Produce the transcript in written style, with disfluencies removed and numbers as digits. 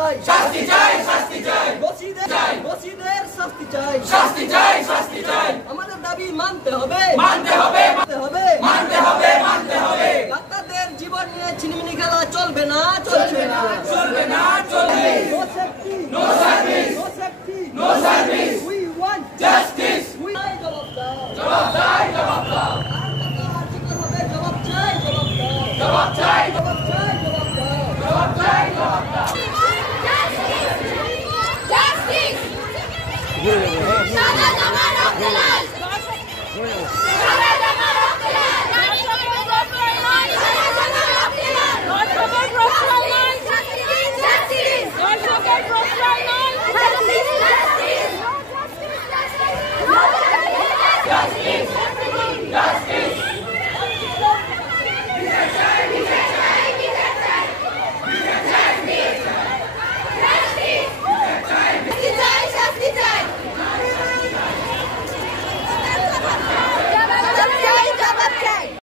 চাই, শাস্তি চাই, শাস্তি চাই, দোষীদের শাস্তি চাই, শাস্তি চাই, শাস্তি চাই, আমাদের দাবি মানতে হবে, মানতে হবে, মানতে হবে, মানতে হবে, মানতে হবে। ডাক্তারদের জীবন নিয়ে ছিনিমিনি খেলা চলবে না, চলবে না, চলবে না, চলবে। No safety, No service, no safety, no service, we want justice, we জবাব দাও, জবাব চাই, জবাব দাও, আর কথা ঠিক হবে, জবাব চাই, জবাব দাও, জবাব চাই, জবাব